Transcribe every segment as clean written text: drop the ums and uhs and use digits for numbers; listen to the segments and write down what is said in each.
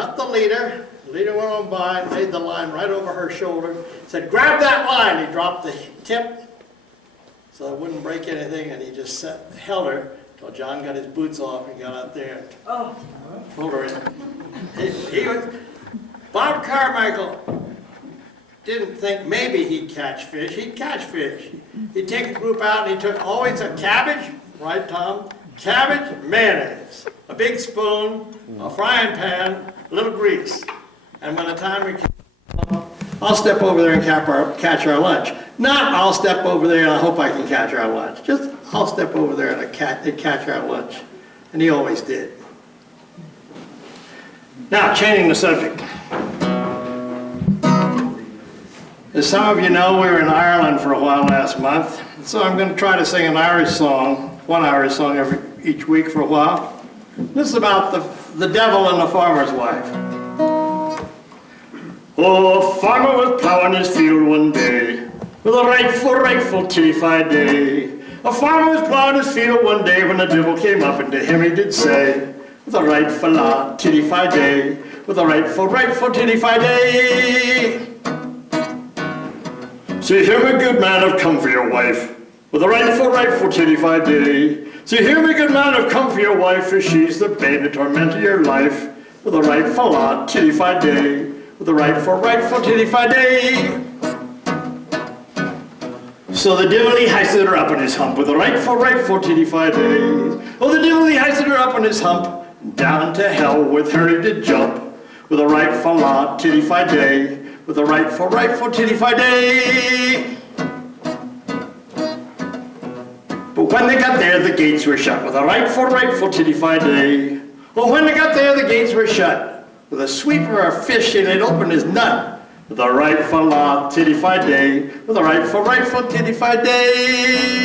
up the leader. The leader went on by and laid the line right over her shoulder. Said, grab that line. He dropped the tip so it wouldn't break anything, and he just held her until John got his boots off and got out there and pulled her in. He was, Bob Carmichael didn't think maybe he'd catch fish. He'd catch fish. He'd take a group out and he took always a cabbage, right, Tom? Cabbage, mayonnaise, a big spoon, a frying pan, a little grease. And by the time we came, I'll step over there and catch our lunch. Not I'll step over there and I hope I can catch our lunch. Just I'll step over there and catch our lunch. And he always did. Now, changing the subject. As some of you know, we were in Ireland for a while last month. So I'm going to try to sing an Irish song, one Irish song each week for a while. This is about the devil and the farmer's wife. Oh, a farmer was plowing his field one day with a rightful titty-fi day. A farmer was plowing his field one day when the devil came up and to him he did say, with a rightful titty-fi day, with a rightful titty-fi day. See, hear me, good man, I've come for your wife, with a rightful titty-fi day. See, hear me, good man, I've come for your wife, for she's the bane and torment of your life, with a rightful titty-fi day, with a rightful titty-fi day. So the devil he heisted her up on his hump, with a rightful titty-fi day. Oh, the devil he heisted her up on his hump, down to hell with her he did jump, with a rightful titty-fi day, with a rightful titty-fi day. But when they got there, the gates were shut, with a rightful titty-fi day. Well, when they got there, the gates were shut, with a sweeper of fish and it opened his nut, with a rightful titty-fi day, with a rightful titty-fi day.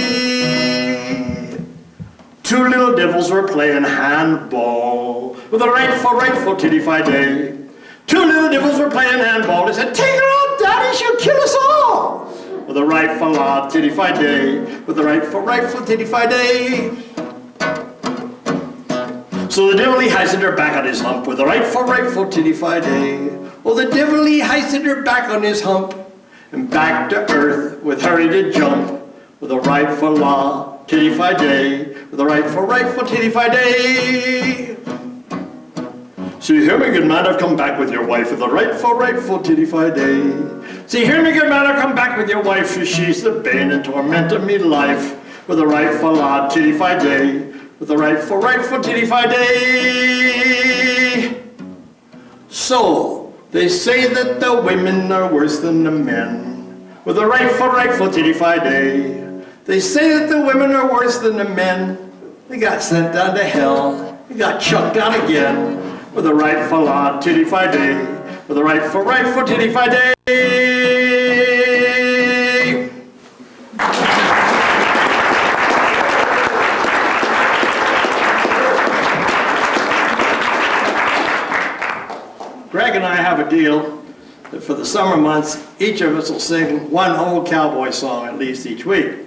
Two little devils were playing handball, with a rightful titty-fi day. Two little devils were playing handball. They said, take her out, Daddy, she'll kill us all. With a rightful titty-fi day, with a rightful titty-fi day. So the devil he heisted her back on his hump, with a rightful titty-fi day. Well, the devil he heisted her back on his hump, and back to earth with her he did jump, with a rightful titty-fi day, with a rightful titty-fi day. See, hear me, good man, I've come back with your wife, with a rightful titty-fi day. See, hear me, good man, I've come back with your wife, for she's the bane and torment of me life, with a rightful titty-fi day, with a rightful titty-fi day. So, they say that the women are worse than the men, with a rightful titty-fi day. They say that the women are worse than the men. They got sent down to hell. They got chucked out again, with a rightful titty-fi day, with a rightful titty-fi day. Greg and I have a deal that for the summer months, each of us will sing one old cowboy song at least each week.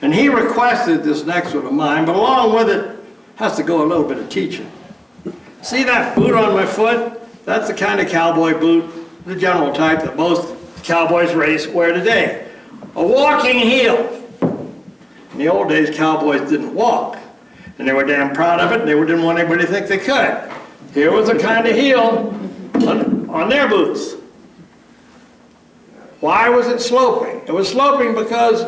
And he requested this next one of mine, but along with it has to go a little bit of teaching. See that boot on my foot? That's the kind of cowboy boot, the general type that most cowboys wear today. A walking heel. In the old days, cowboys didn't walk, and they were damn proud of it, and they didn't want anybody to think they could. Here was a kind of heel on their boots. Why was it sloping? It was sloping because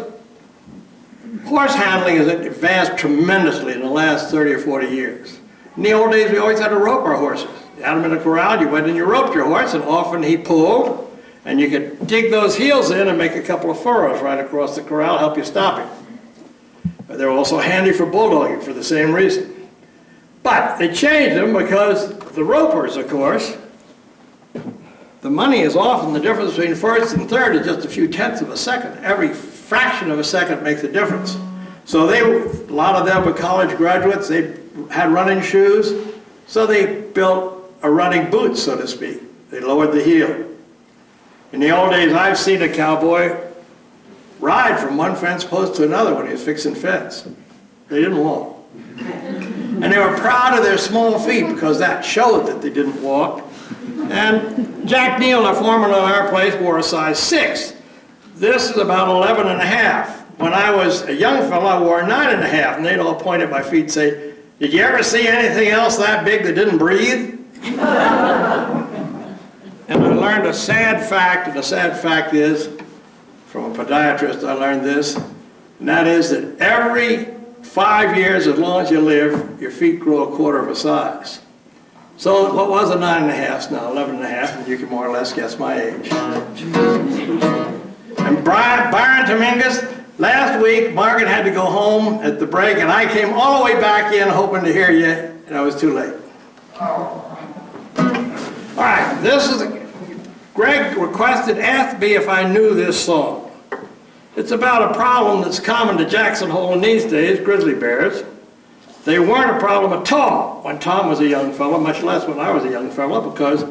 horse handling has advanced tremendously in the last 30 or 40 years. In the old days, we always had to rope our horses. You had them in a corral, you went and you roped your horse, and often he pulled, and you could dig those heels in and make a couple of furrows right across the corral, help you stop him. But they're also handy for bulldogging for the same reason. But they changed them because the ropers, of course, the money is often the difference between first and third is just a few tenths of a second. Every fraction of a second makes a difference. So a lot of them were college graduates, they had running shoes, so they built a running boot, so to speak. They lowered the heel. In the old days, I've seen a cowboy ride from one fence post to another when he was fixing fence. They didn't walk. And they were proud of their small feet because that showed that they didn't walk. And Jack Neal, the foreman on our place, wore a size 6. This is about 11 and a half. When I was a young fellow, I wore 9 and a half, and they'd all point at my feet and say, "Did you ever see anything else that big that didn't breathe?" And I learned a sad fact, and the sad fact is, from a podiatrist I learned this, and that is that every 5 years, as long as you live, your feet grow a quarter of a size. So what was a 9 and a half is now 11 and a half, and you can more or less guess my age. And Byron Dominguez, last week, Margaret had to go home at the break, and I came all the way back in hoping to hear you, and I was too late. All right, Greg asked me if I knew this song. It's about a problem that's common to Jackson Hole in these days, grizzly bears. They weren't a problem at all when Tom was a young fellow, much less when I was a young fellow, because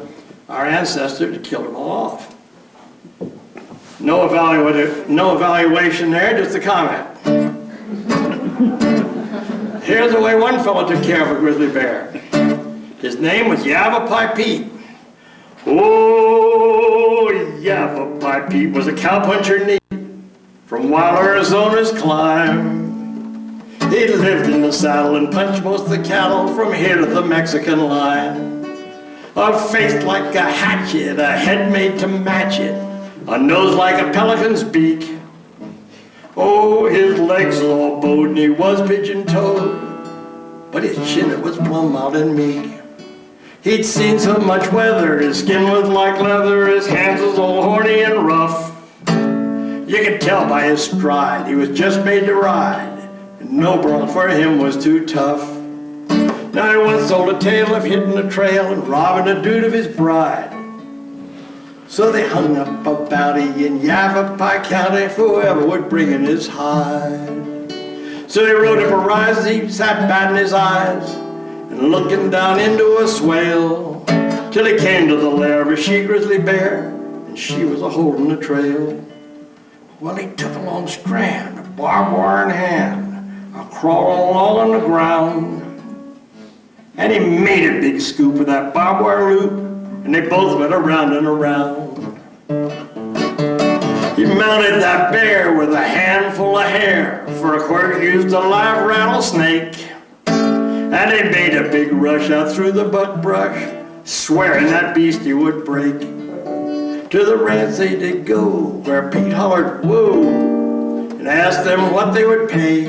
our ancestors killed them all off. No evaluation there, just a comment. Here's the way one fellow took care of a grizzly bear. His name was Yavapai Pete. Oh, Yavapai Pete was a cowpuncher neat from wild Arizona's climb. He lived in the saddle and punched most of the cattle from here to the Mexican line. A face like a hatchet, a head made to match it, a nose like a pelican's beak. Oh, his legs all bowed and he was pigeon-toed, but his chin it was plumb mild and meek. He'd seen so much weather, his skin was like leather, his hands was all horny and rough. You could tell by his stride, he was just made to ride, and no bronc for him was too tough. Now he once told a tale of hitting a trail and robbing a dude of his bride. So they hung up a bounty in Yavapai County for whoever would bring in his hide. So he rode up a rise as he sat batting his eyes and looking down into a swale, till he came to the lair of a she-grizzly bear, and she was a-holding the trail. Well, he took a long strand, a barbed wire in hand, a crawling all on the ground, and he made a big scoop of that barbed wire loop, and they both went around and around. He mounted that bear with a handful of hair, for of course he used a live rattlesnake. And they made a big rush out through the buckbrush, swearing that beast he would break. To the ranch they did go, where Pete hollered, "Whoa," and asked them what they would pay.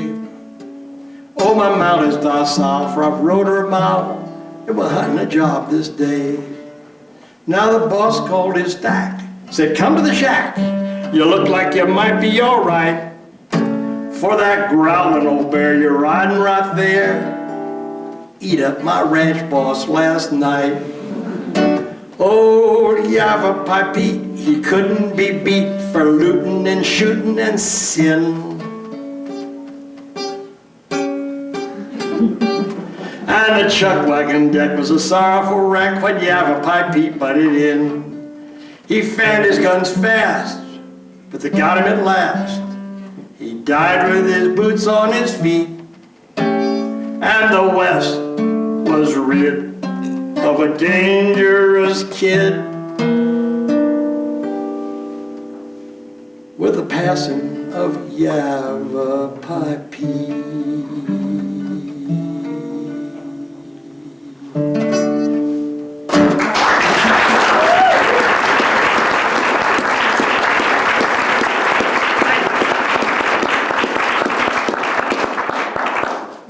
"Oh, my mount is docile, for I've rode her a mile, and we're hunting a job this day." Now the boss called his stack, said, "Come to the shack. You look like you might be all right. For that growling old bear you're riding right there eat up my ranch boss last night." Oh, Yavapai Pete, he couldn't be beat for looting and shooting and sin. And the chuck wagon deck was a sorrowful wreck when Yavapai Pete butted in. He fanned his guns fast, but they got him at last. He died with his boots on his feet, and the West was rid of a dangerous kid. With the passing of Yavapai Pete.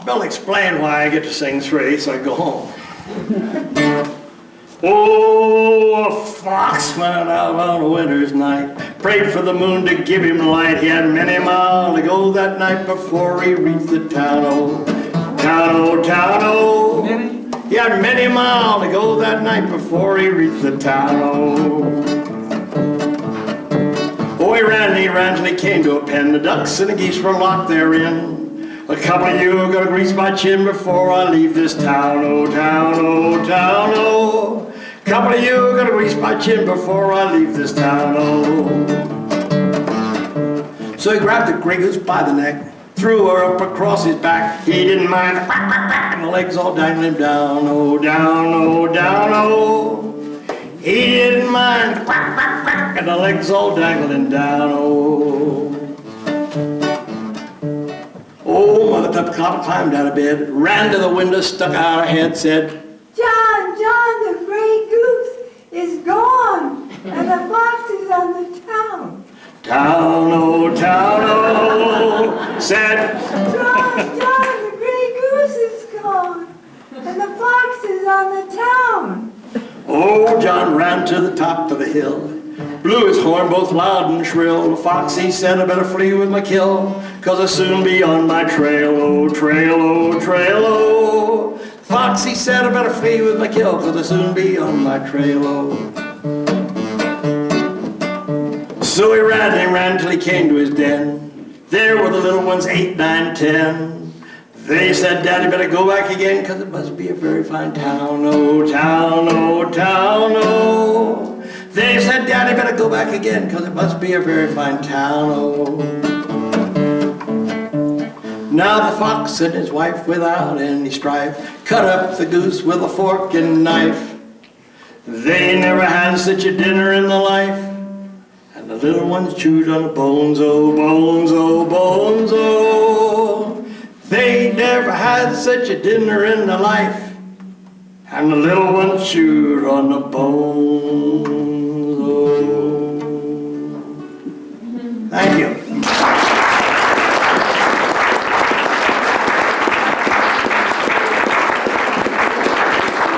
Bill explained why I get to sing 3, so I go home. Oh, a fox went out on a winter's night, prayed for the moon to give him light. He had many miles to go that night before he reached the town, oh, town, oh, town, oh. He had many miles to go that night before he reached the town, oh. Oh, he ran till he came to a pen. The ducks and the geese were locked therein. "A couple of you are gonna grease my chin before I leave this town, oh, town, oh, town, oh. A couple of you are gonna grease my chin before I leave this town, oh." So he grabbed the gray goose by the neck, threw her up across his back. He didn't mind, quack, quack, quack, and the legs all dangling down, oh, down, oh, down, oh. He didn't mind, quack, quack, quack, and the legs all dangling down, oh. Oh, Mother Tupper climbed out of bed, ran to the window, stuck out her head, said, John, John, the gray goose is gone, and the fox is on the town. Town, oh, said, John, John, the gray goose is gone, and the fox is on the town. Oh, John ran to the top of the hill, blew his horn both loud and shrill. The fox, he said, I better flee with my kill, 'cause I'll soon be on my trail, oh, trail, oh, trail, oh. The fox, he said, I better flee with my kill, 'cause I'll soon be on my trail, oh. So he ran till he came to his den. There were the little ones, 8, 9, 10. They said, Daddy, better go back again, 'cause it must be a very fine town, oh, town, oh, town, oh. They said, Daddy, better go back again, 'cause it must be a very fine town, oh. Now the fox and his wife, without any strife, cut up the goose with a fork and knife. They never had such a dinner in their life. And the little ones chewed on the bones, oh, bones, oh, bones, oh. They never had such a dinner in their life. And the little ones chewed on the bones, oh. Thank you.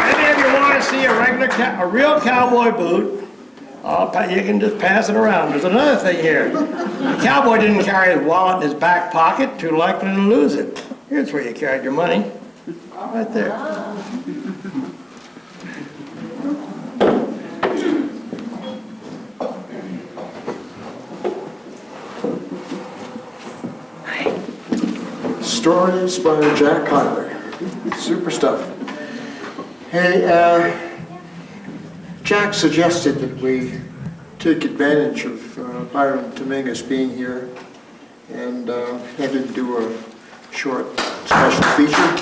Any of you want to see a real cowboy boot? You can just pass it around. There's another thing here. The cowboy didn't carry his wallet in his back pocket, too likely to lose it. Here's where you carried your money. Right there. Stories by Jack Hyler. Super stuff. Hey, Jack suggested that we take advantage of Byron Dominguez being here and have him do a short special feature.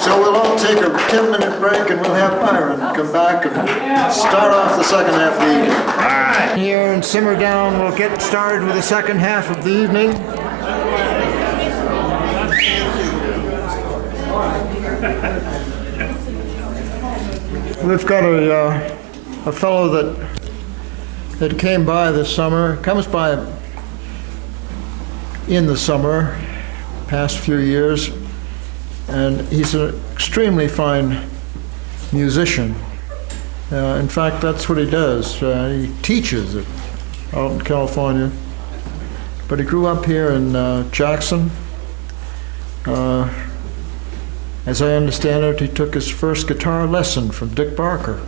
So we'll all take a 10-minute break and we'll have Byron come back and start off the second half of the evening. All right. Here and simmer down. We'll get started with the second half of the evening. We've got a fellow that came by this summer, comes by in the summer, past few years, and he's an extremely fine musician. In fact, that's what he does. He teaches it out in California, but he grew up here in Jackson. As I understand it, he took his first guitar lesson from Dick Barker.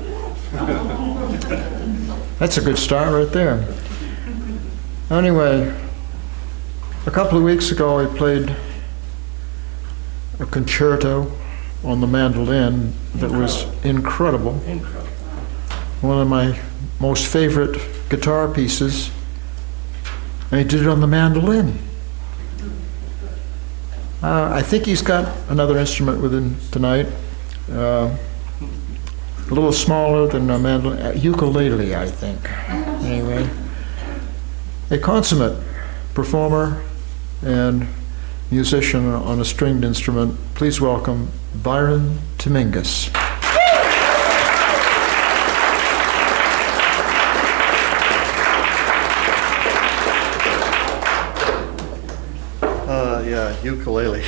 That's a good start right there. Anyway, a couple of weeks ago I played a concerto on the mandolin that was incredible. One of my most favorite guitar pieces, and he did it on the mandolin. I think he's got another instrument with him tonight, a little smaller than a mandolin, ukulele, I think. Anyway, a consummate performer and musician on a stringed instrument. Please welcome Byron Dominguez. Ukulele.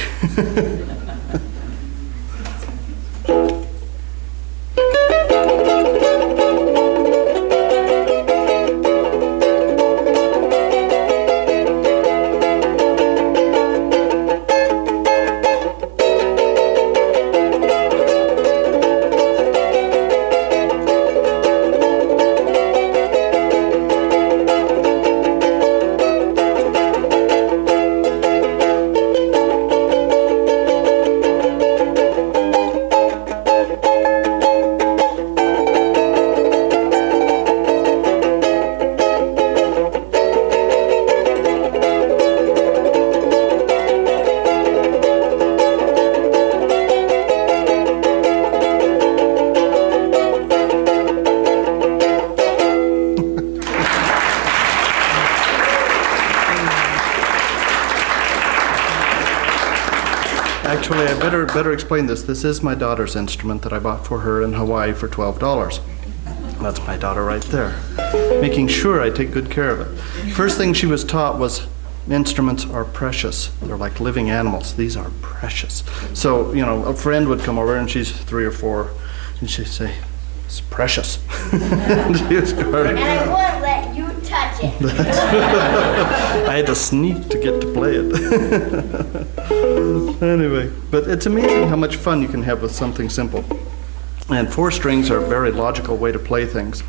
better explain this. This is my daughter's instrument that I bought for her in Hawaii for $12. That's my daughter right there, making sure I take good care of it. First thing she was taught was instruments are precious. They're like living animals. These are precious. So, you know, a friend would come over and she's 3 or 4 and she'd say, it's precious. And she was guarding. And I wouldn't let you touch it. I had to sneak to get to play it. Anyway, but it's amazing how much fun you can have with something simple. And 4 strings are a very logical way to play things.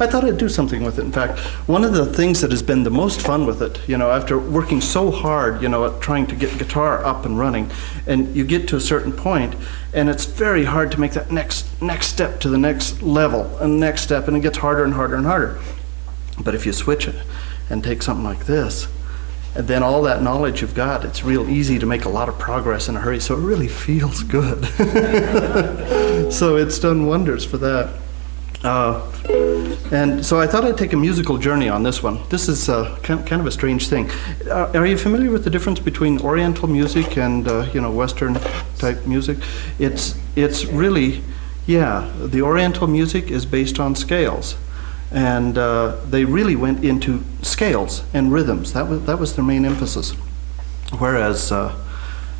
I thought I'd do something with it. In fact, one of the things that has been the most fun with it, you know, after working so hard, you know, at trying to get guitar up and running, and you get to a certain point, and it's very hard to make that next step to the next level, and next step, and it gets harder and harder and harder. But if you switch it and take something like this, and then all that knowledge you've got, it's real easy to make a lot of progress in a hurry, so it really feels good. So it's done wonders for that. And so I thought I'd take a musical journey on this one. This is kind of a strange thing. Are you familiar with the difference between Oriental music and you know, Western type music? It's really, yeah, the Oriental music is based on scales, and they really went into scales and rhythms. That was their main emphasis. Whereas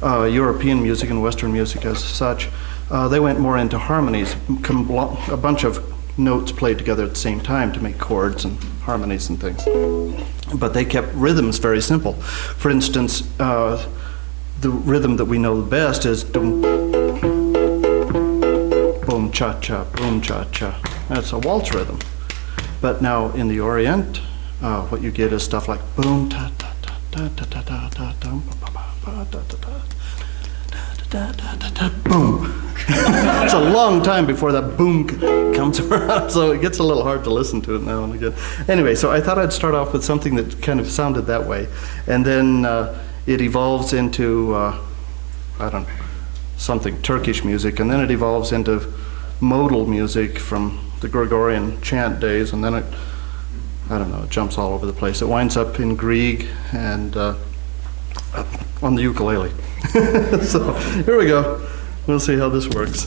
European music and Western music as such, they went more into harmonies, a bunch of notes played together at the same time to make chords and harmonies and things. But they kept rhythms very simple. For instance, the rhythm that we know the best is dum, boom cha cha, boom cha cha. That's a waltz rhythm. But now in the Orient, what you get is stuff like boom ta ta ta ta ta ta ta ta ta ta ta ta. Boom. It's a long time before that boom comes around, so it gets a little hard to listen to it now and again. Anyway, so I thought I'd start off with something that kind of sounded that way, and then it evolves into, I don't know, something Turkish music, and then it evolves into modal music from the Gregorian chant days, and then it, I don't know, it jumps all over the place. It winds up in Grieg and on the ukulele. So here we go. We'll see how this works.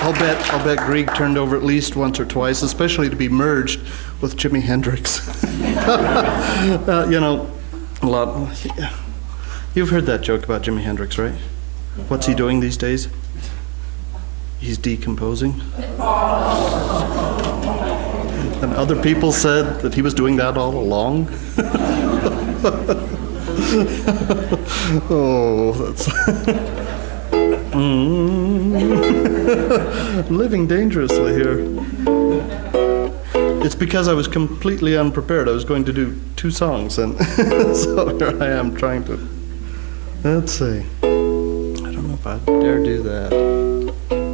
I'll bet Grieg turned over at least once or twice, especially to be merged with Jimi Hendrix. You know, a lot. You've heard that joke about Jimi Hendrix, right? What's he doing these days? He's decomposing. And other people said that he was doing that all along. Oh, that's living dangerously here. It's because I was completely unprepared. I was going to do 2 songs, and so here I am trying to. Let's see. I don't know if I dare do that.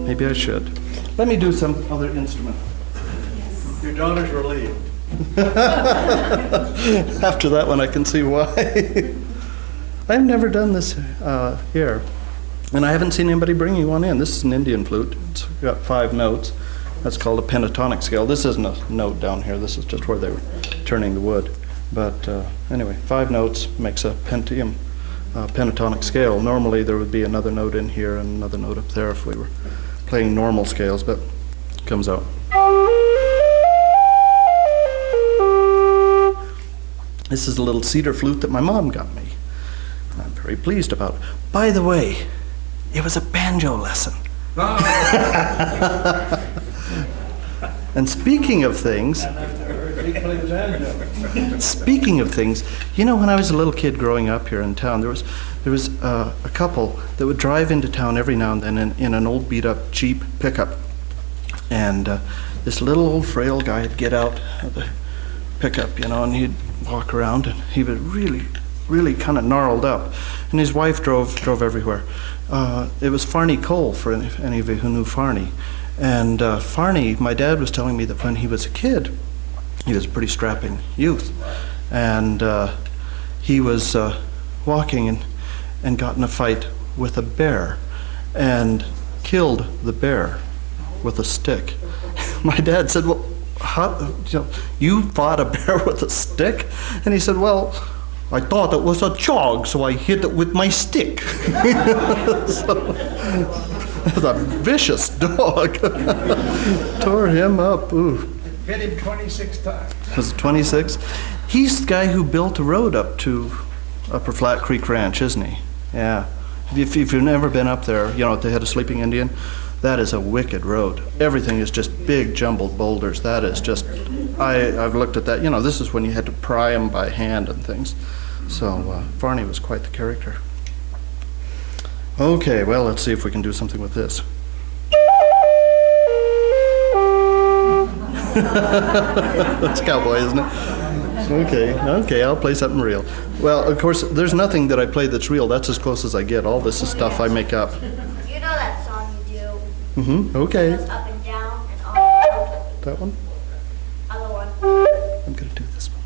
Maybe I should. Let me do some other instrument. Your daughter's relieved. After that one, I can see why. I've never done this here, and I haven't seen anybody bringing one in. This is an Indian flute. It's got 5 notes. That's called a pentatonic scale. This isn't a note down here. This is just where they were turning the wood. But anyway, 5 notes makes a pentatonic scale. Normally there would be another note in here and another note up there if we were playing normal scales, but it comes out. This is a little cedar flute that my mom got me. I'm very pleased about it. By the way, it was a banjo lesson. And speaking of things, you know, when I was a little kid growing up here in town, there was a couple that would drive into town every now and then in an old beat-up Jeep pickup. And this little old frail guy would get out of the pickup, you know, and he'd walk around, and he was really kind of gnarled up. And his wife drove everywhere. It was Farney Cole, for any of you who knew Farney. And Farney, my dad was telling me that when he was a kid, he was a pretty strapping youth. And he was walking and got in a fight with a bear and killed the bear with a stick. My dad said, well, how, you fought a bear with a stick? And he said, well, I thought it was a jog, so I hit it with my stick. So, it was a vicious dog. Tore him up. Ooh. Hit him 26 times. Was it 26? He's the guy who built a road up to Upper Flat Creek Ranch, isn't he? Yeah. If you've never been up there, you know, at the head of Sleeping Indian, that is a wicked road. Everything is just big jumbled boulders. That is just, I've looked at that. You know, this is when you had to pry them by hand and things. So Farney was quite the character. Okay, well, let's see if we can do something with this. That's cowboy, isn't it? Okay, I'll play something real. Well, of course, there's nothing that I play that's real. That's as close as I get. All this is stuff I make up. You know that song you do. Mm-hmm, okay. It goes up and down and all. That one? Other one. I'm gonna do this one.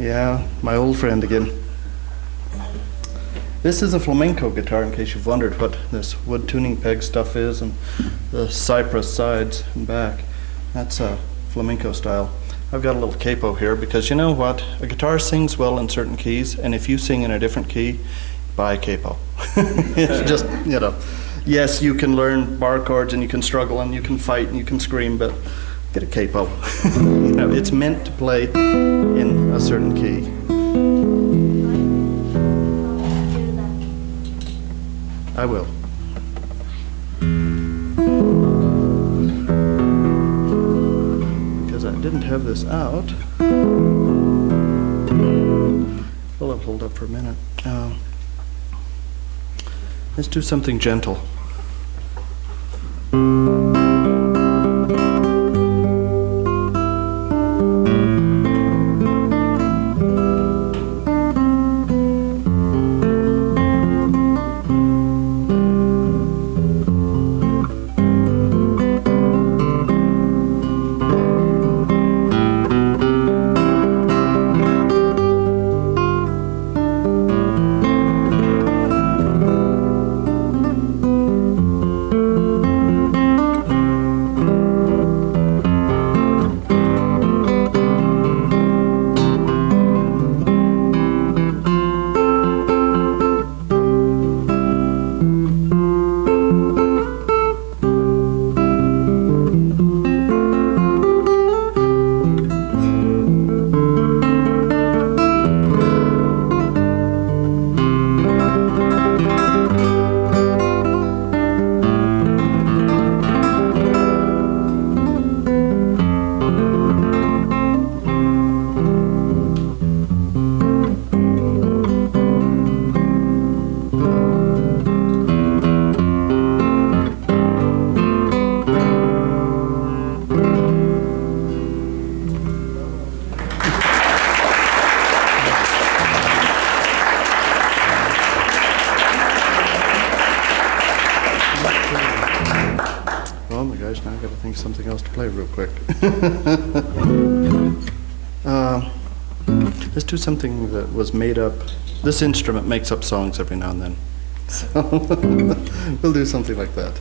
Yeah, my old friend again. This is a flamenco guitar, in case you've wondered what this wood tuning peg stuff is, and the cypress sides and back. That's a flamenco style. I've got a little capo here because you know what? A guitar sings well in certain keys, and if you sing in a different key, buy a capo. It's just, you know, yes, you can learn bar chords and you can struggle and you can fight and you can scream, but get a capo. You know, it's meant to play in a certain key. I will. Because I didn't have this out. Well, it'll hold up for a minute. Let's do something gentle. Oh my gosh, now I gotta think of something else to play real quick. Let's do something that was made up. This instrument makes up songs every now and then. So we'll do something like that.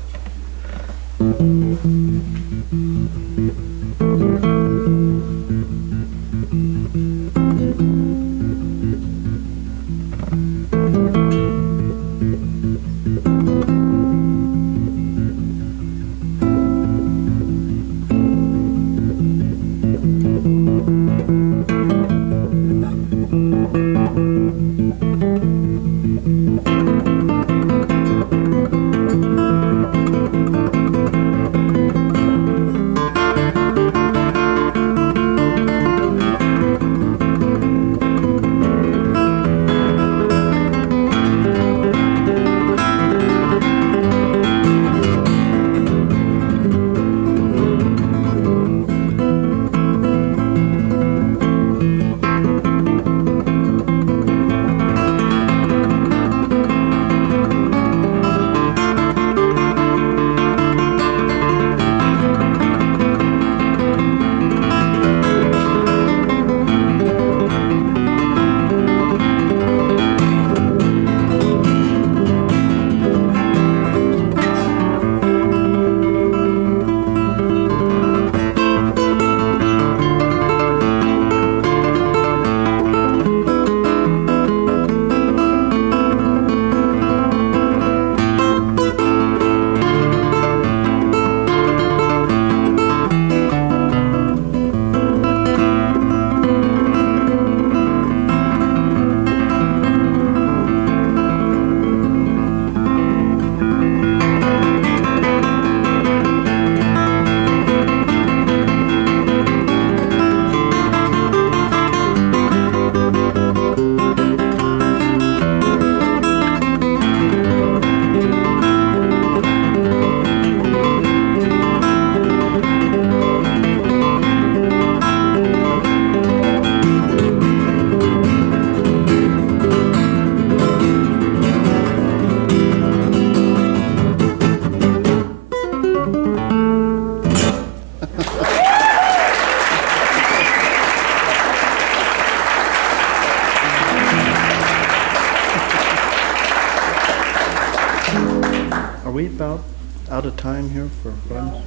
we about out of time here for fun?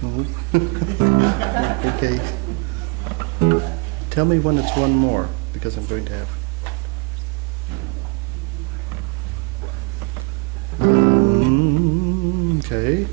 No. Okay. Tell me when it's one more, because I'm going to have. Okay.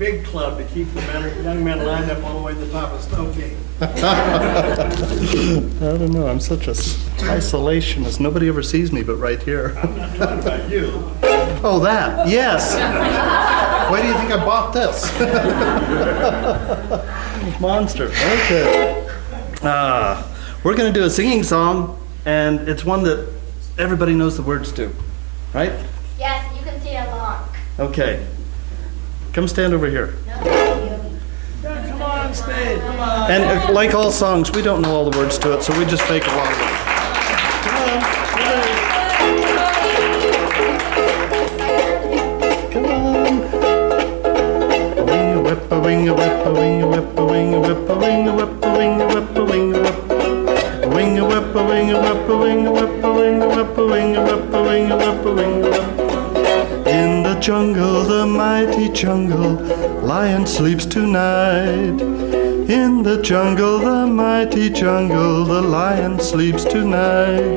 big club to keep the young men lined up all the way to the top of Snow King. I don't know, I'm such a isolationist. Nobody ever sees me but right here. I'm not talking about you. Oh, that, yes. Why do you think I bought this? Monster, okay. We're gonna do a singing song, and it's one that everybody knows the words to, right? Yes, you can sing along. Okay. Come stand over here. No, thank you. Yeah, come on stage, come on. And like all songs, we don't know all the words to it, so we just fake along with it. Come on. Come on. Wing a whip a wing a whip a wing a whip a wing a whip a wing a whip a wing a whip a wing a whip. Wing a whip a wing a whip a wing a whip a wing a whip a wing a whip a wing a whip a wing a whip. In the jungle, the mighty jungle, lion sleeps tonight. In In the jungle, the mighty jungle, the lion sleeps tonight.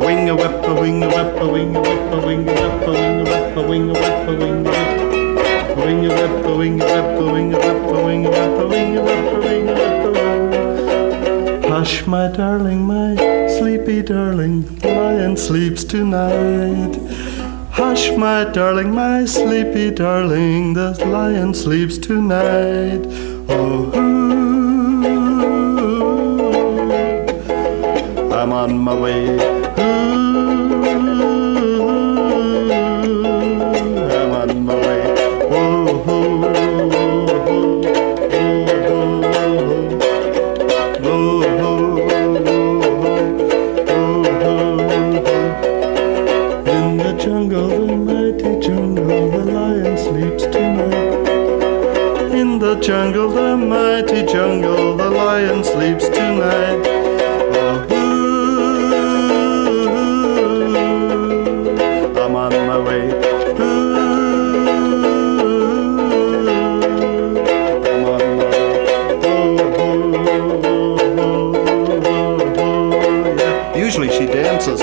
Wing a whip, a wing a whip, a wing a whip, a wing a whip, a wing a whip, a wing a whip, a wing a whip. Wing a whip, a wing a whip, a wing a whip, a wing a whip, a wing a whip, a wing a whip, a wing. Hush, my darling, my sleepy darling, the lion sleeps tonight. Hush, my darling, my sleepy darling, the lion sleeps tonight. Oh, I'm on my way. I'm on my way. In the jungle, the mighty jungle, the lion sleeps tonight. In the jungle, the mighty jungle, the lion sleeps tonight. I'm on my way. I'm on my way. Yeah. Usually she dances.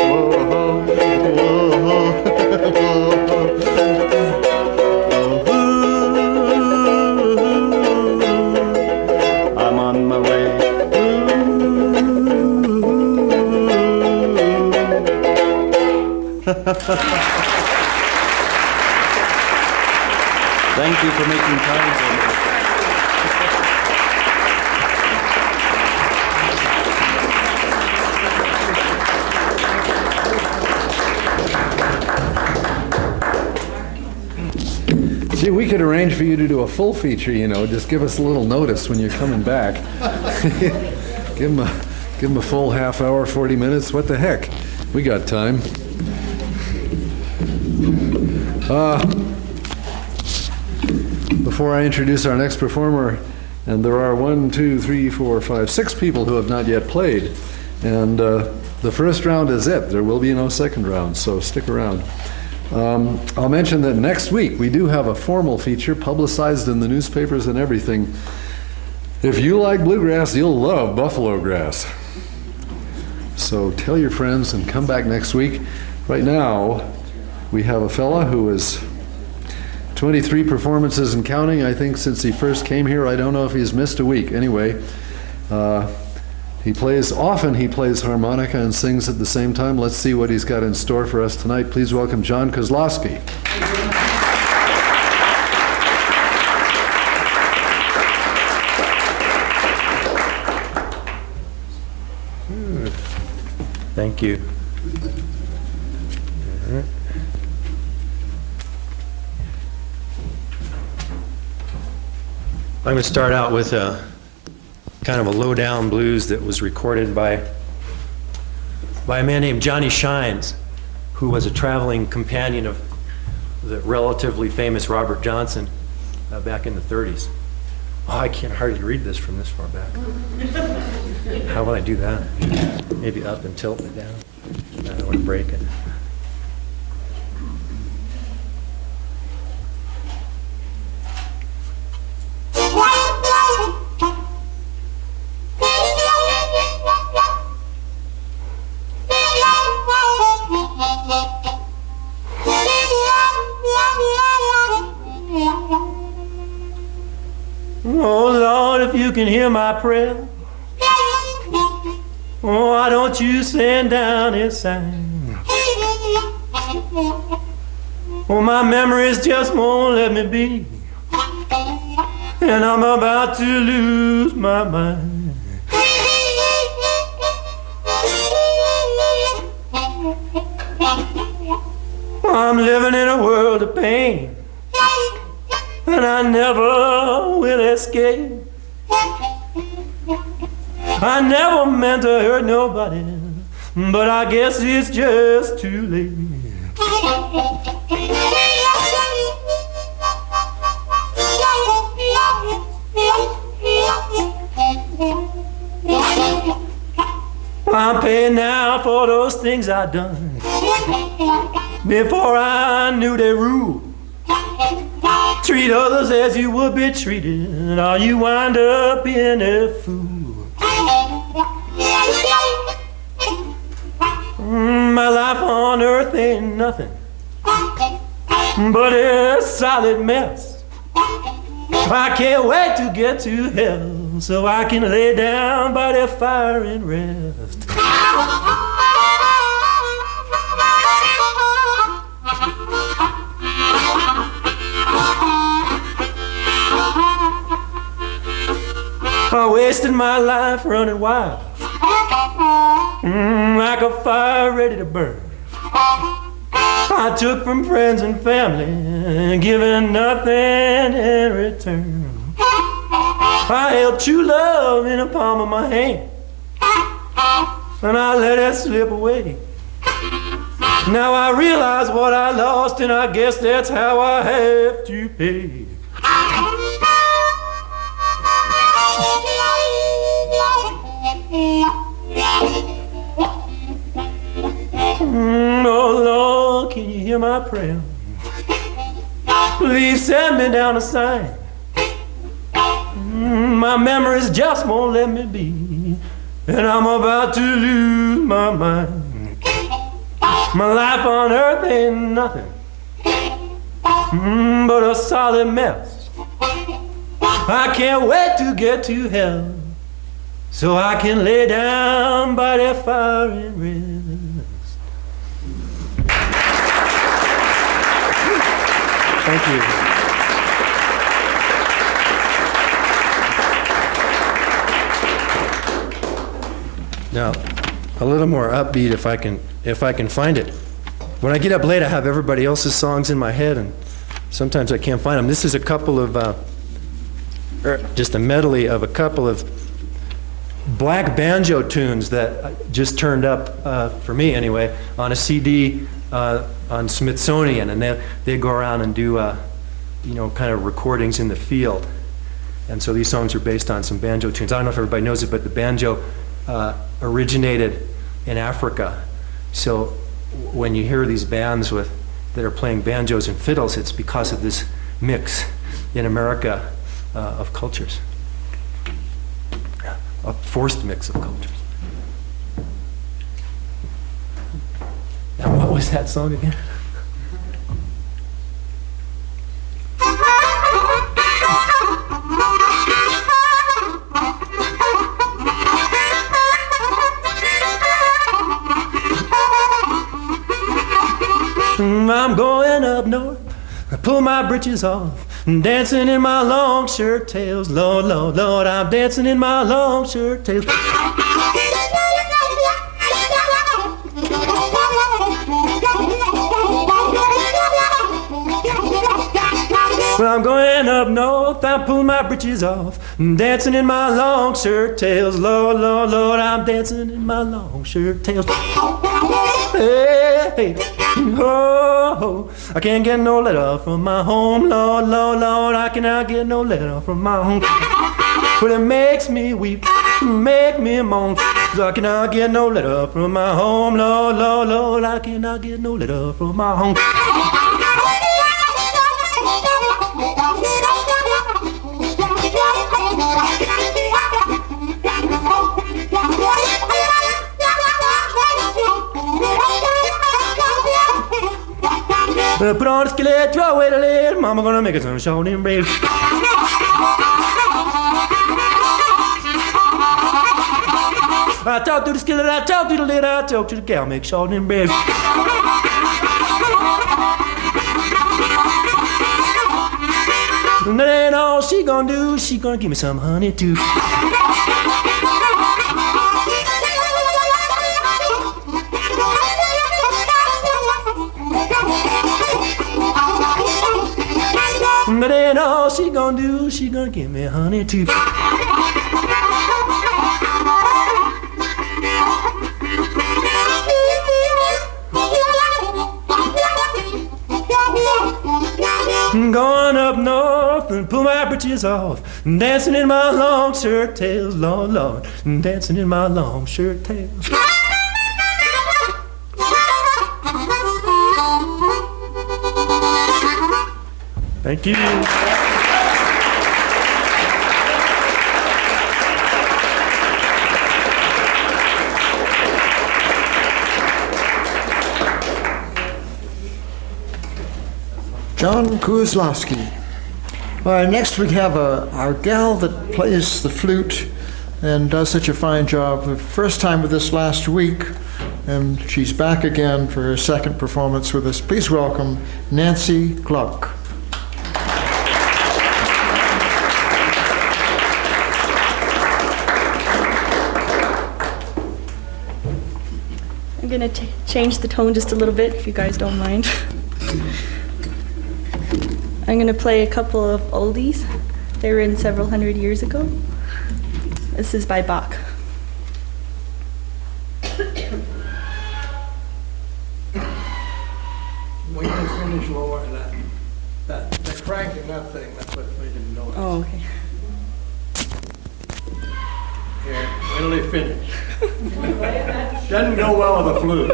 I'm on my way. Thank you for making time for me. Gee, we could arrange for you to do a full feature, you know, just give us a little notice when you're coming back. Give him a full half hour, 40 minutes, what the heck? We got time. Before I introduce our next performer, and there are 6 people who have not yet played, and the first round is it. There will be no second round, so stick around. I'll mention that next week we do have a formal feature publicized in the newspapers and everything. If you like bluegrass, you'll love buffalo grass. So tell your friends and come back next week. Right now, we have a fella who is 23 performances and counting, I think, since he first came here. I don't know if he's missed a week. Anyway, he plays harmonica and sings at the same time. Let's see what he's got in store for us tonight. Please welcome John Kozlowski. Thank you. I'm going to start out with a kind of a low-down blues that was recorded by a man named Johnny Shines, who was a traveling companion of the relatively famous Robert Johnson back in the 30s. Oh, I can't hardly read this from this far back. How would I do that? Maybe up and tilt it down. I don't want to break it. Oh, Lord, if you can hear my prayer, oh, why don't you send down a sign? Oh, my memories just won't let me be, and I'm about to lose my mind. I'm living in a world of pain, and I never will escape. I never meant to hurt nobody, but I guess it's just too late. I'm paying now for those things I done before I knew they ruled. treat others as you would be treated, or you wind up being a fool. My life on earth ain't nothing but a solid mess. I can't wait to get to hell so I can lay down by the fire and rest. I wasted my life running wild, like a fire ready to burn. I took from friends and family, giving nothing in return. I held true love in the palm of my hand, and I let it slip away. Now I realize what I lost, and I guess that's how I have to pay. Oh Lord, can you hear my prayer? Please send me down a sign. My memories just won't let me be, and I'm about to lose my mind. My life on earth ain't nothing but a solid mess. I can't wait to get to hell so I can lay down by that fire and rest. Thank you. Now, a little more upbeat if I can find it. When I get up late, I have everybody else's songs in my head, and sometimes I can't find them. This is a couple of, just a medley of a couple of black banjo tunes that just turned up, for me anyway, on a CD on Smithsonian, and they go around and do, kind of recordings in the field. And so these songs are based on some banjo tunes. I don't know if everybody knows it, but the banjo originated in Africa. So when you hear these bands that are playing banjos and fiddles, it's because of this mix in America of cultures, a forced mix of cultures. Now, what was that song again? I'm going up north, I pull my britches off, dancing in my long shirt tails. Lord, Lord, Lord, I'm dancing in my long shirt tails. Well, I'm going up north, I pull my britches off, dancing in my long shirt tails. Lord, Lord, Lord, I'm dancing in my long shirt tails. Hey, hey, oh, I can't get no letter from my home. Lord, Lord, Lord, I cannot get no letter from my home. But it makes me weep, make me moan, 'cause I cannot get no letter from my home. Lord, Lord, Lord, I cannot get no letter from my home. Put on a skillet, throw away the lid. Mama gonna make us some shortening bread. I talk to the skillet, I talk to the lid, I talk to the cow, make shortening bread. And that ain't all she gonna do, she gonna give me some honey too. That ain't all she gonna do, she gonna give me honey too. Going up north and pull my britches off, dancing in my long shirt tails, Lord, Lord, dancing in my long shirt tails. Thank you. John Kozlowski. All right, next we have our gal that plays the flute and does such a fine job. The first time with us last week, and she's back again for her second performance with us. Please welcome Nancy Gluck. I'm going to change the tone just a little bit, if you guys don't mind. I'm going to play a couple of oldies. They were written several hundred years ago. This is by Bach. We can finish more of that cranking up thing, that's what made him noise. Oh, okay. Here, wait till they finish. Doesn't go well with a flute.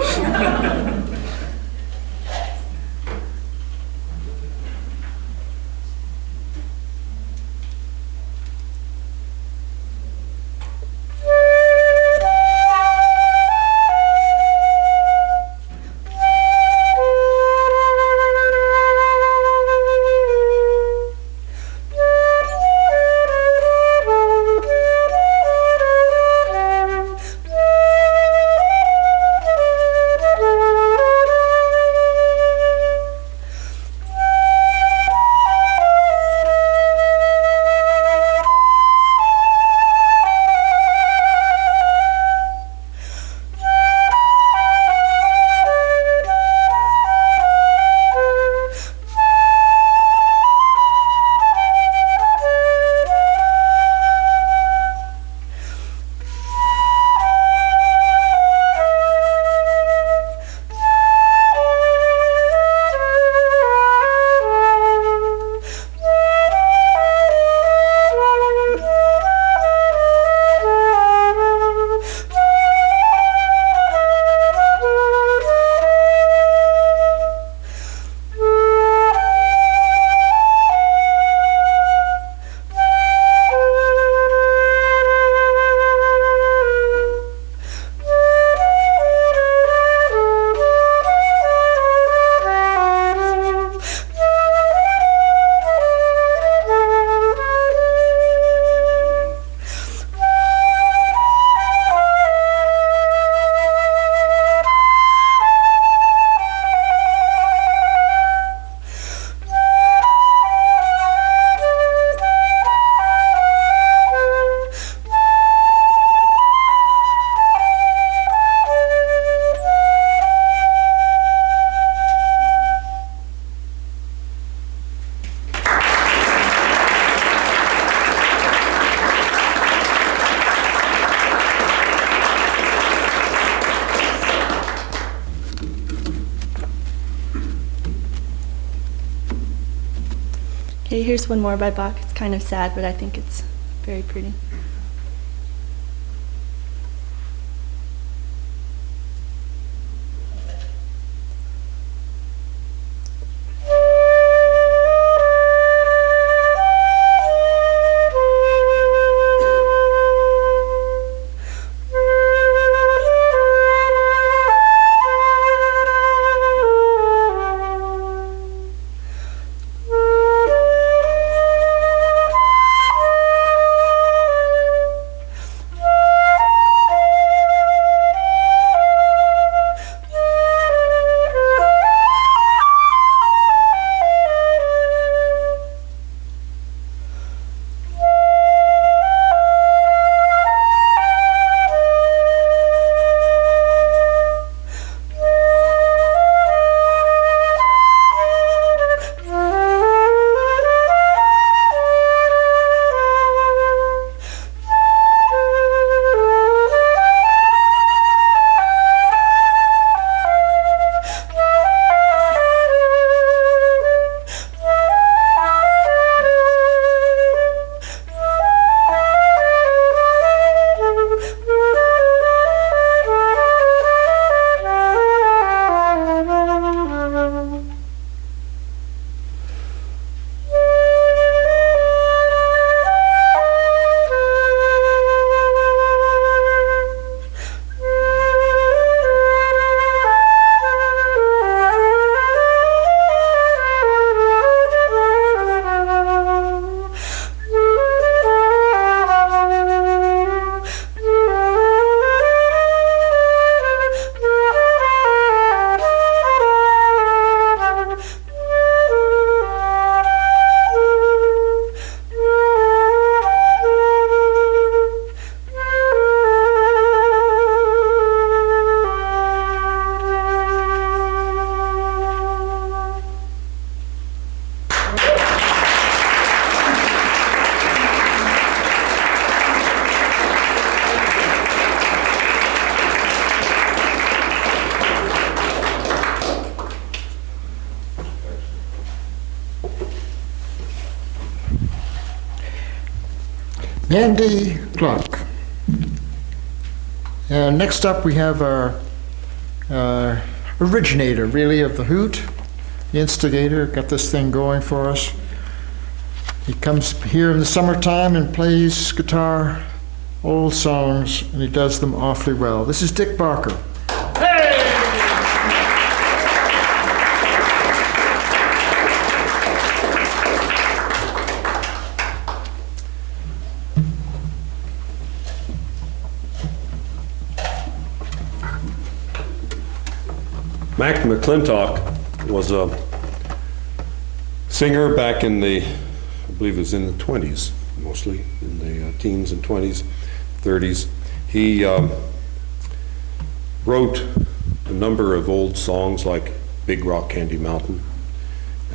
Okay, here's one more by Bach. It's kind of sad, but I think it's very pretty. Andy Clark. And next up, we have our originator, really, of the Hoot, the instigator, got this thing going for us. He comes here in the summertime and plays guitar, old songs, and he does them awfully well. This is Dick Barker. Mac McClintock was a singer back in the, I believe it was in the 20s, mostly in the teens and 20s, 30s. He wrote a number of old songs like Big Rock Candy Mountain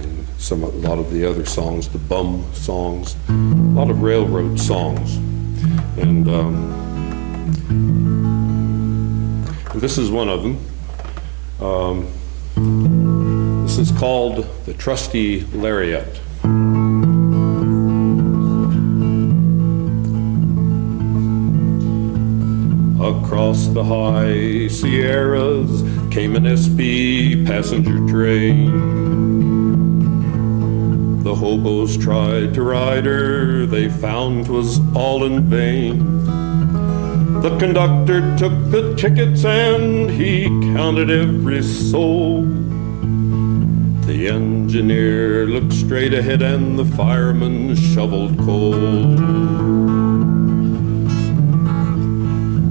and a lot of the other songs, the Bum songs, a lot of railroad songs. And this is one of them. This is called The Trusty Lariat. Across the high Sierras came an SP passenger train. The hobos tried to ride her, they found 'twas all in vain. The conductor took the tickets and he counted every soul. The engineer looked straight ahead and the fireman shoveled coal.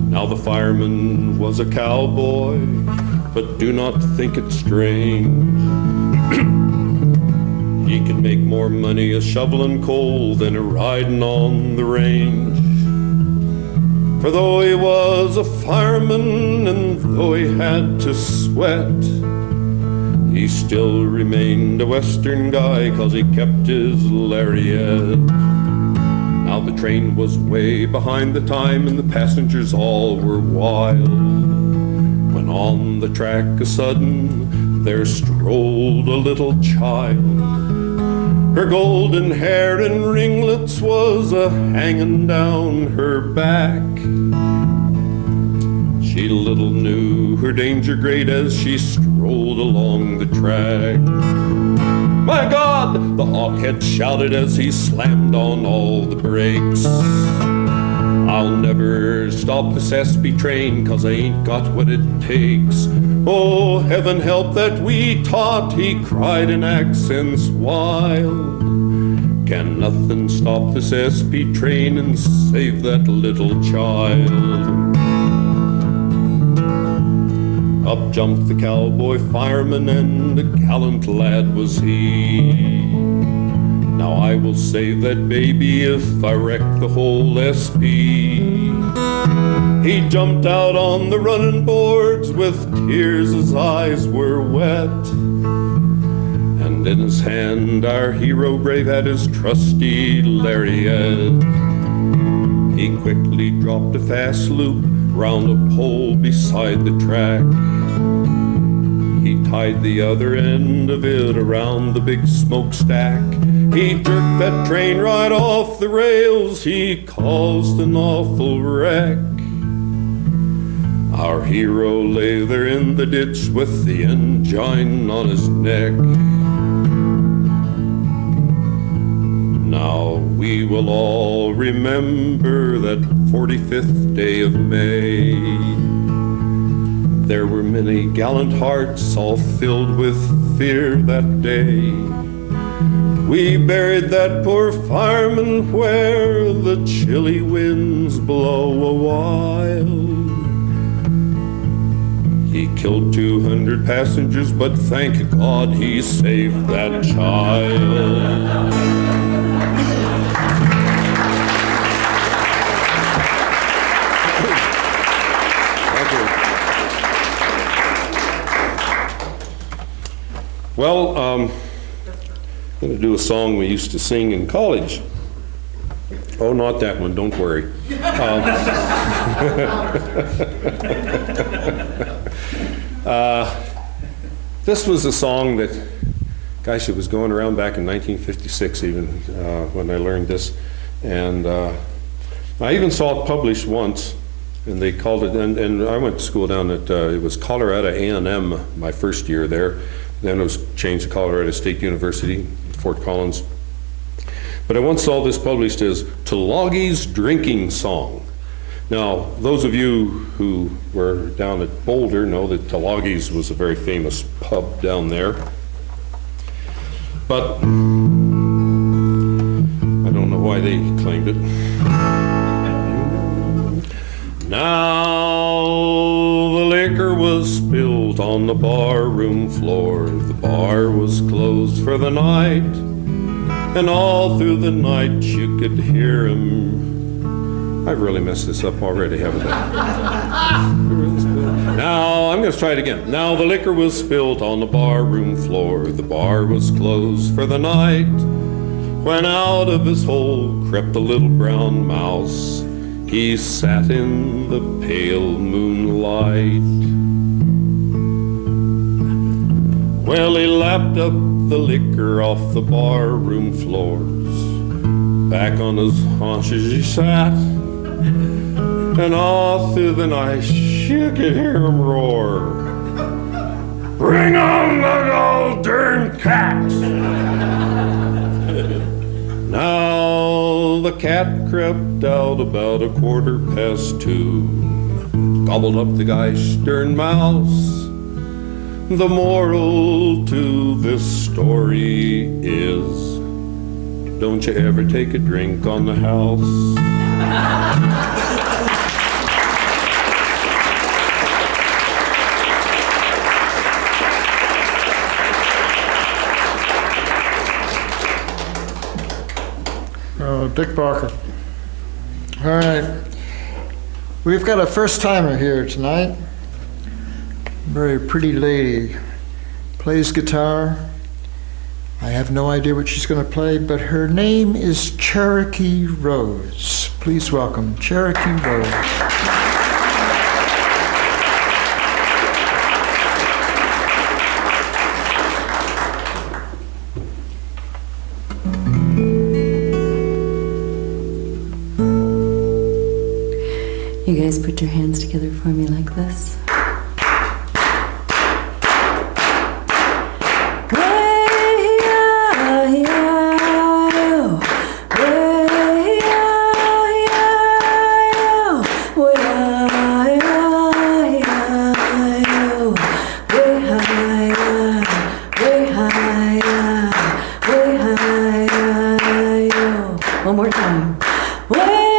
Now the fireman was a cowboy, but do not think it strange. He could make more money a shoveling coal than a riding on the range. For though he was a fireman and though he had to sweat, he still remained a Western guy 'cause he kept his lariat. Now the train was way behind the time and the passengers all were wild, when on the track a sudden there strolled a little child. Her golden hair in ringlets was a-hanging down her back. She little knew her danger great as she strolled along the track. My God, the hawkhead shouted as he slammed on all the brakes. I'll never stop this SP train 'cause I ain't got what it takes. Oh, heaven help that wee tot, he cried in accents wild. Can nothing stop this SP train and save that little child? Up jumped the cowboy fireman and a gallant lad was he. Now I will save that baby if I wreck the whole SP. He jumped out on the running boards with tears, his eyes were wet. And in his hand our hero brave had his trusty lariat. He quickly dropped a fast loop round a pole beside the track. He tied the other end of it around the big smokestack. He jerked that train right off the rails, he caused an awful wreck. Our hero lay there in the ditch with the engine on his neck. Now we will all remember that 45th day of May. There were many gallant hearts all filled with fear that day. We buried that poor fireman where the chilly winds blow a while. He killed 200 passengers, but thank God he saved that child. Well, I'm going to do a song we used to sing in college. Oh, not that one, don't worry. This was a song that, gosh, it was going around back in 1956 even when I learned this. And I even saw it published once, and they called it, and I went to school down at, it was Colorado A&M my first year there. Then it was changed to Colorado State University, Fort Collins. But I once saw this published as Tulagie's Drinking Song. Now, those of you who were down at Boulder know that Tulagie's was a very famous pub down there. But I don't know why they claimed it. Now the liquor was spilled on the barroom floor. The bar was closed for the night, and all through the night you could hear him. I've really messed this up already, haven't I? Now, I'm going to try it again. Now the liquor was spilled on the barroom floor. The bar was closed for the night, when out of his hole crept a little brown mouse. He sat in the pale moonlight. Well, he lapped up the liquor off the barroom floors. Back on his haunches he sat, and all through the night you could hear him roar, "Bring on the old darn cat!" Now the cat crept out about 2:15, gobbled up the guy's stern mouse. The moral to this story is, don't you ever take a drink on the house. Dick Barker. All right. We've got a first-timer here tonight. Very pretty lady. Plays guitar. I have no idea what she's going to play, but her name is Cherokee Rose. Please welcome Cherokee Rose. You guys put your hands together for me like this. One more time. Way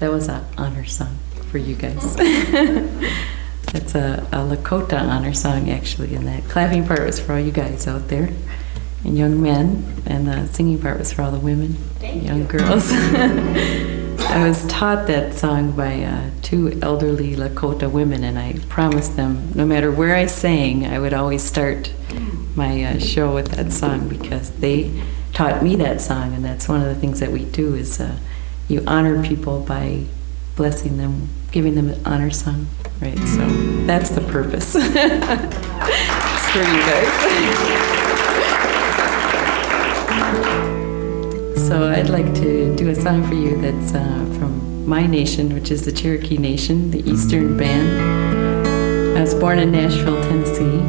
That was an honor song for you guys. It's a Lakota honor song, actually, and that clapping part was for all you guys out there, and young men, and the singing part was for all the women, young girls. I was taught that song by two elderly Lakota women, and I promised them, no matter where I sang, I would always start my show with that song, because they taught me that song, and that's one of the things that we do is you honor people by blessing them, giving them an honor song, right? So that's the purpose. It's for you guys. So I'd like to do a song for you that's from my nation, which is the Cherokee Nation, the Eastern Band. I was born in Nashville, Tennessee,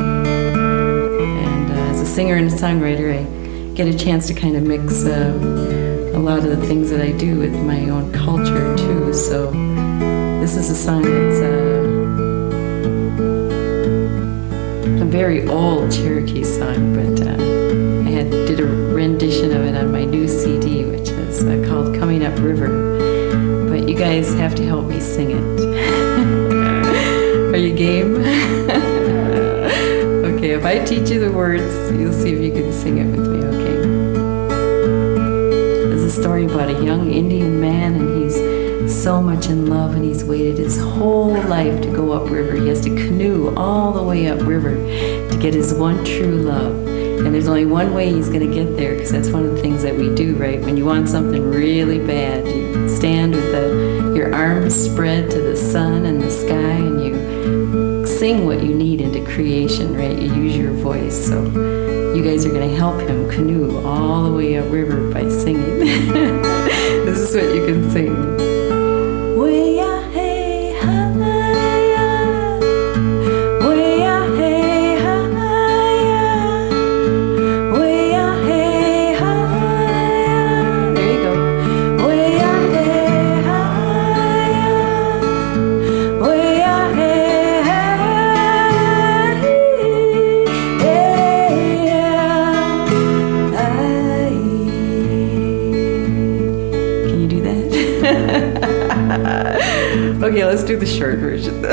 and as a singer and a songwriter, I get a chance to kind of mix a lot of the things that I do with my own culture too. So this is a song that's a very old Cherokee song, but I did a rendition of it on my new CD, which is called Coming Up River. But you guys have to help me sing it. Are you game? Okay, if I teach you the words, you'll see if you can sing it with me, okay? There's a story about a young Indian man, and he's so much in love, and he's waited his whole life to go upriver. He has to canoe all the way upriver to get his one true love. And there's only one way he's going to get there, because that's one of the things that we do, right? When you want something really bad, you stand with your arms spread to the sun and the sky, and you sing what you need into creation, right? You use your voice. So you guys are going to help him canoe all the way upriver by singing. This is what you can sing. Okay, let's do the short version.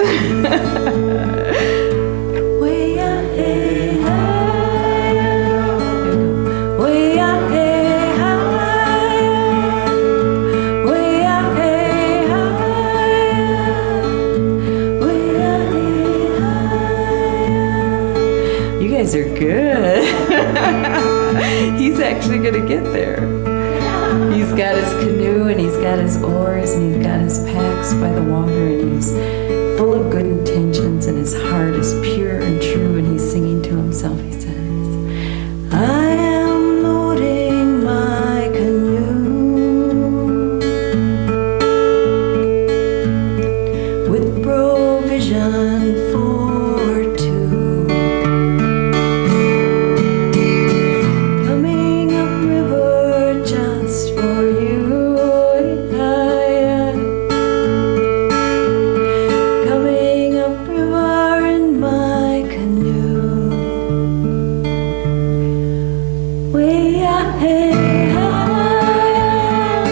You guys are good. He's actually gonna get there. He's got his canoe, and he's got his oars, and he's got his packs by the water, and he's full of good intentions, and his heart is pure and true, and he's singing to himself. He says, I am loading my canoe with provision for two. Coming upriver just for you. Coming upriver in my canoe. Way out, hey, high,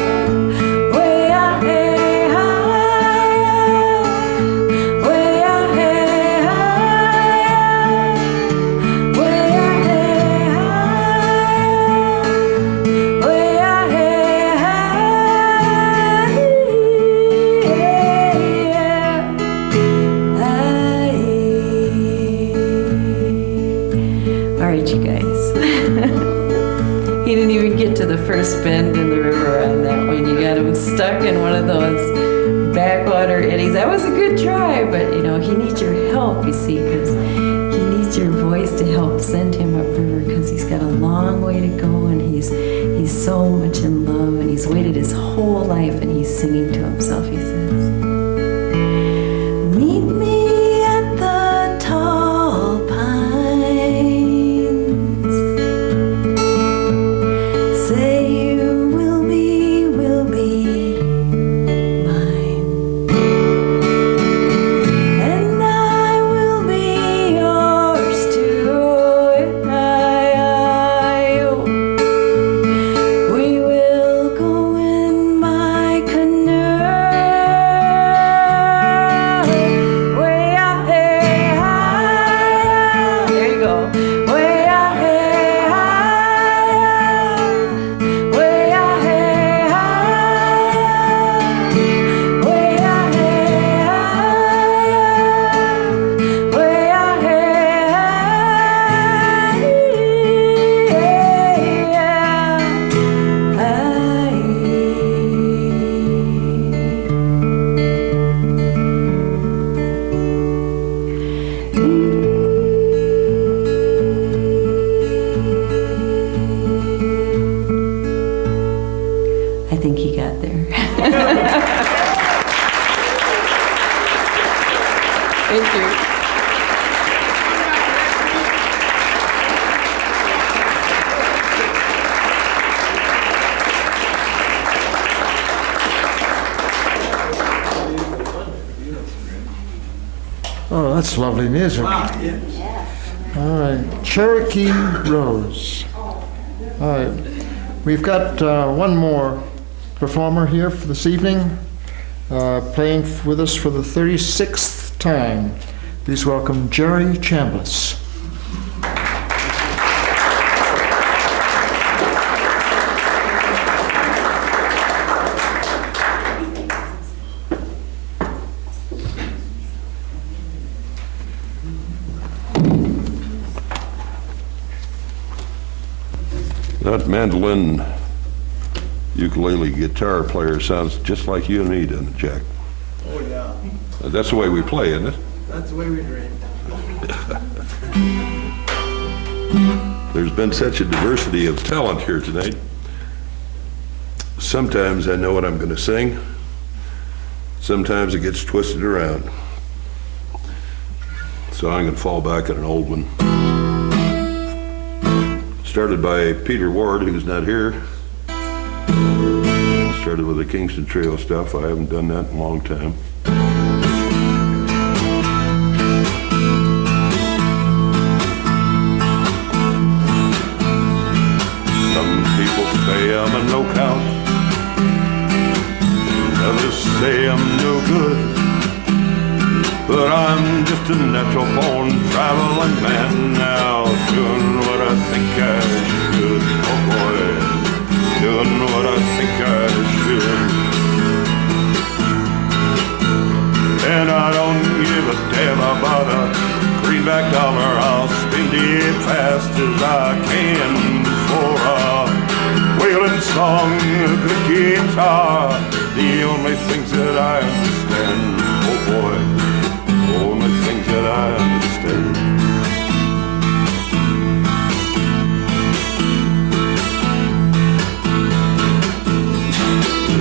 way out, hey, high, way out, hey, high, way out, hey, high, way out, hey, high. All right, you guys. He didn't even get to the first bend in the river on that one. You got him stuck in one of those backwater eddies. That was a good try, but he needs your help, you see, because he needs your voice to help send him upriver, because he's got a long way to go, and he's so much in love, and he's waited his whole life, and he's singing to himself. He says, meet me at the tall pines. Say you will be mine, and I will be yours too. We will go in my canoe. I think he got there. Thank you. Oh, that's lovely music. Wow, yes. All right, Cherokee Rose. All right, we've got one more performer here for this evening, playing with us for the 36th time. Please welcome Jerry Chambliss. That mandolin, ukulele, guitar player sounds just like you and me, doesn't it, Jack? Oh, yeah. That's the way we play, isn't it? That's the way we dream. There's been such a diversity of talent here tonight. Sometimes I know what I'm going to sing. Sometimes it gets twisted around. So I'm going to fall back on an old one. Started by Peter Ward, who's not here. Started with the Kingston Trio stuff. I haven't done that in a long time. Some people say I'm a no count. Others say I'm no good. But I'm just a natural born traveling man now, doing what I think I should. Oh boy, doing what I think I should. And I don't give a damn about a greenback dollar. I'll spend it fast as I can for a wailing song, a good guitar, the only things that I understand. Oh boy, only things that I understand.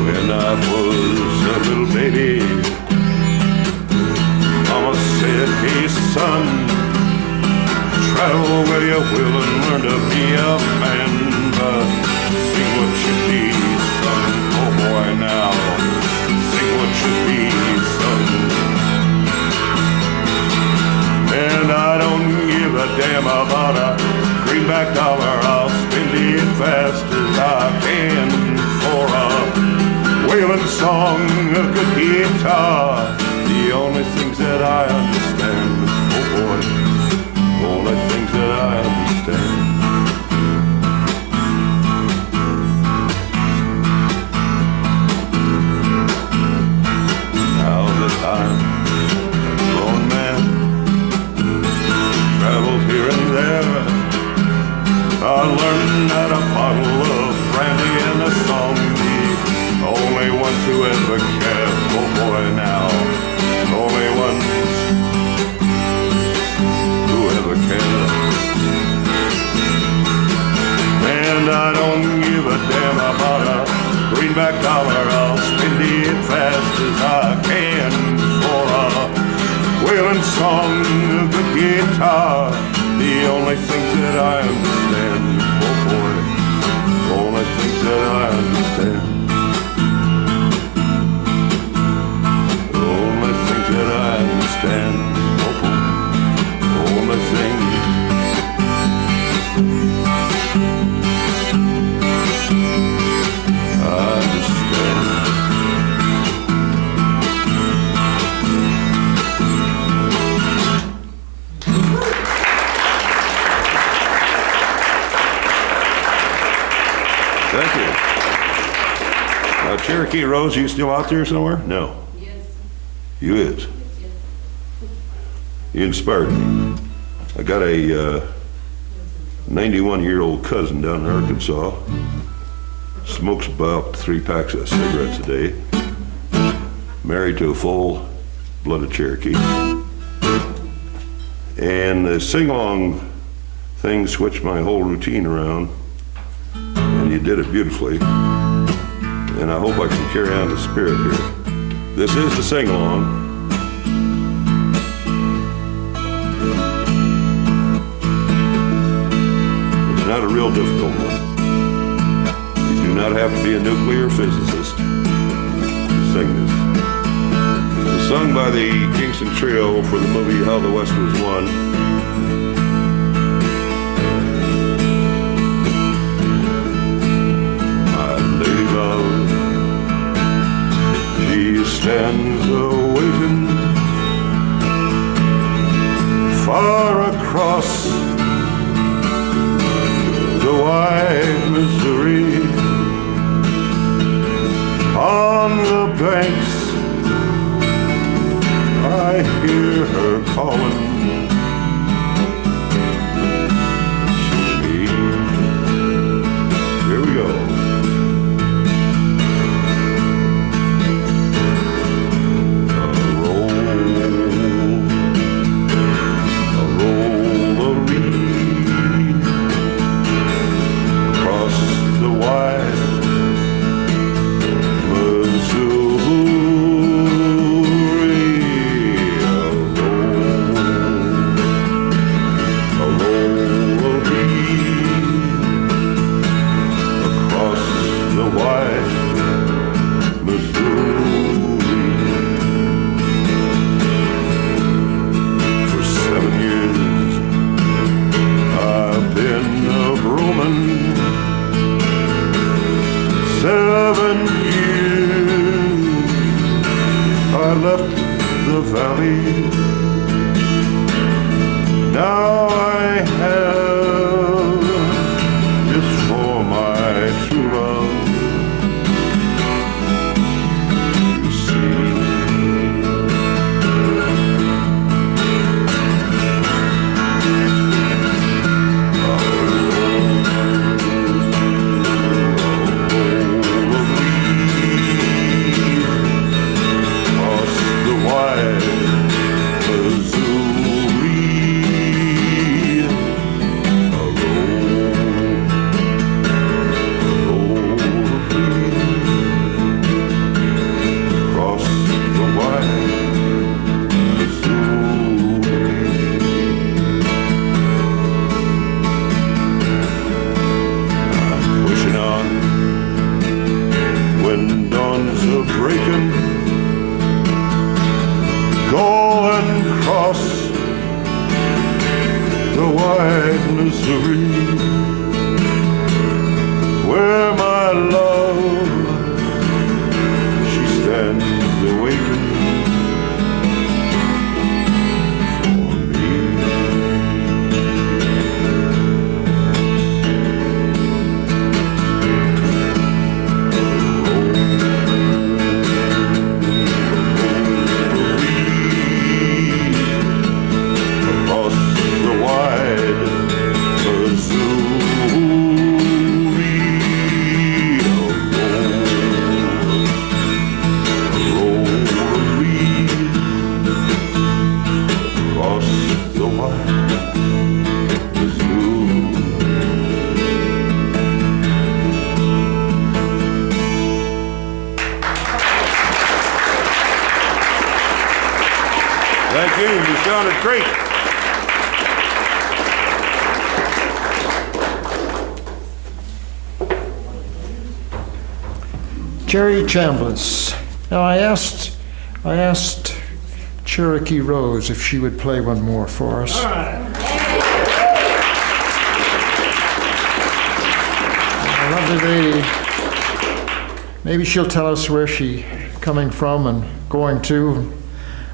When I was a little baby, Mama said, hey son, travel where you will and learn to be a man, but sing what you be, son. Oh boy, now, sing what you be, son. And I don't give a damn about a greenback dollar. I'll spend it fast as I can for a wailing song, a good guitar, the only things that I understand. Oh boy, only things that I understand. Now that I'm a grown man, traveled here and there, I learned that a bottle of brandy and a song, the only ones who ever cared. Oh boy, now, only ones who ever cared. And I don't give a damn about a greenback dollar. I'll spend it fast as I can for a wailing song, a good guitar, the only things that I understand. Oh boy, only things that I understand. Only things that I understand. Oh boy, only things. I understand. Thank you. Cherokee Rose, you still out there somewhere? No. Yes. You is? You inspired me. I got a 91-year-old cousin down in Arkansas. Smokes about 3 packs of cigarettes a day. Married to a full-blooded Cherokee. And the sing-along thing switched my whole routine around. And you did it beautifully. and I hope I can carry on the spirit here. This is the sing-along. It's not a real difficult one. You do not have to be a nuclear physicist to sing this. It was sung by the Kingston Trio for the movie How the West Was Won. My lady love, she stands a-waiting far across the wide Missouri, on the banks I hear her calling to me. Here we go. A roll of reed across the wide now I have just for my true love. You see, across the wide where my love, she stands awaiting for me. Across the wide Thank you. You sounded great. Jerry Chambliss. Now I asked Cherokee Rose if she would play one more for us. All right. Lovely lady. Maybe she'll tell us where she's coming from and going to,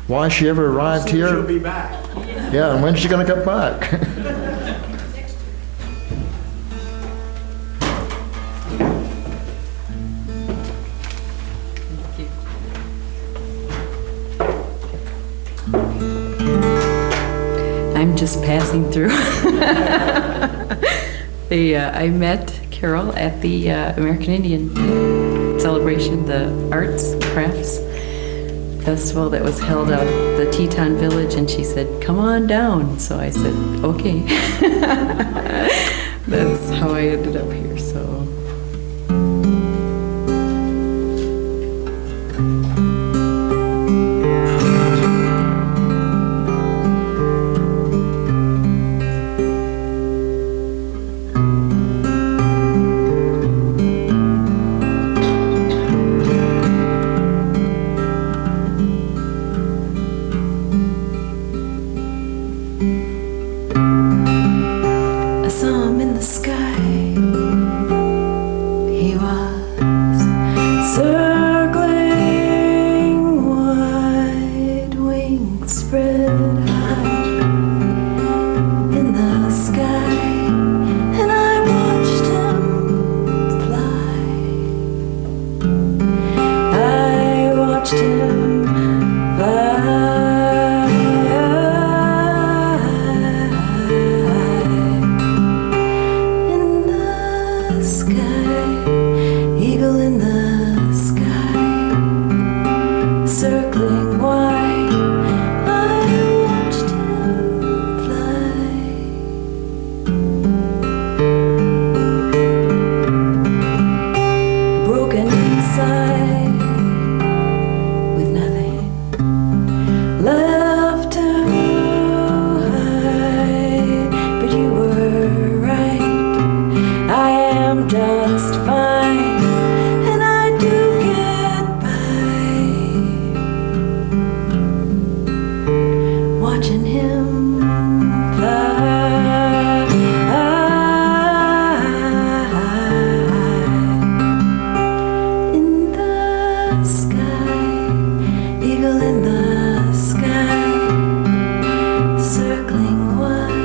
why she ever arrived here. She'll be back. Yeah, and when's she gonna get back? I'm just passing through. I met Carol at the American Indian celebration, the Arts Crafts Festival that was held out at the Teton Village, and she said, "Come on down." So I said, "Okay." That's how I ended up here. So watched him fly in the sky, eagle in the sky, circling wide. I watched him fly. Broken inside, with nothing left to hide. But you were right, I am just fine, and I do get by. Watching him fly in the sky, eagle in the sky, circling wide.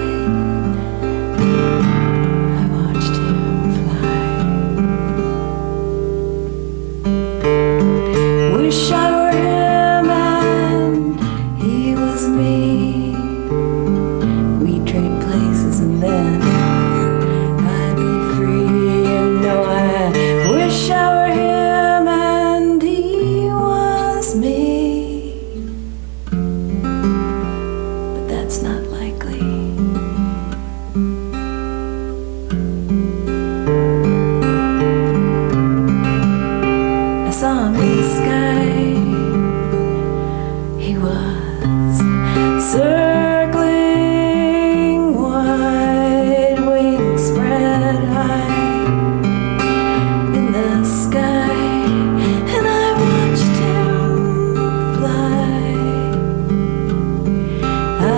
I watched him fly. Wish I were him and he was me. We'd trade places and then I'd be free. And no, I wish I were him and he was me. But that's not likely. I saw him in the sky. He was circling wide, wings spread high in the sky, and I watched him fly. I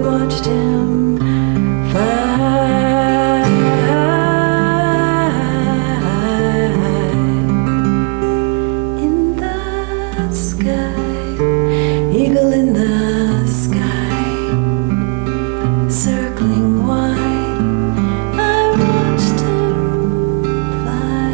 watched him fly in the sky, eagle in the sky, circling wide. I watched him fly.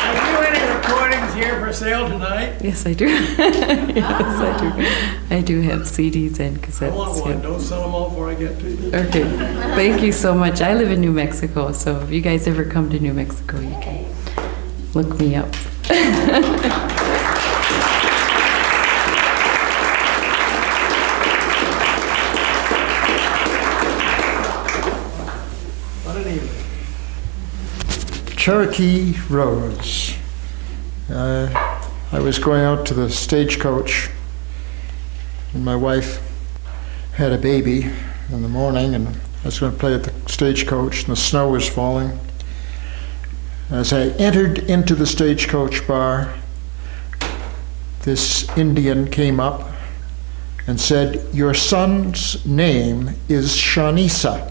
Have you any recordings here for sale tonight? Yes, I do. Yes, I do. I do have CDs and cassettes. I want one. yeah. Don't sell them all before I get to you. Okay, thank you so much. I live in New Mexico, so if you guys ever come to New Mexico, you can look me up. What an evening. Cherokee Roads. I was going out to the stagecoach, and my wife had a baby in the morning, and I was going to play at the stagecoach, and the snow was falling. As I entered into the stagecoach bar, this Indian came up and said, "Your son's name is Shawnesa."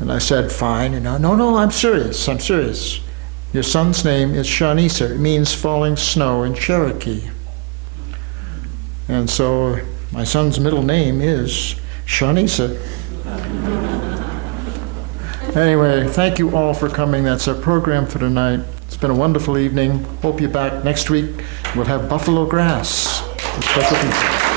And I said, "Fine." And no, I'm serious. Your son's name is Shawnesa. It means falling snow in Cherokee. And so my son's middle name is Shawnesa. Anyway, thank you all for coming. That's our program for tonight. It's been a wonderful evening. Hope you're back next week. We'll have buffalo grass. Special feature.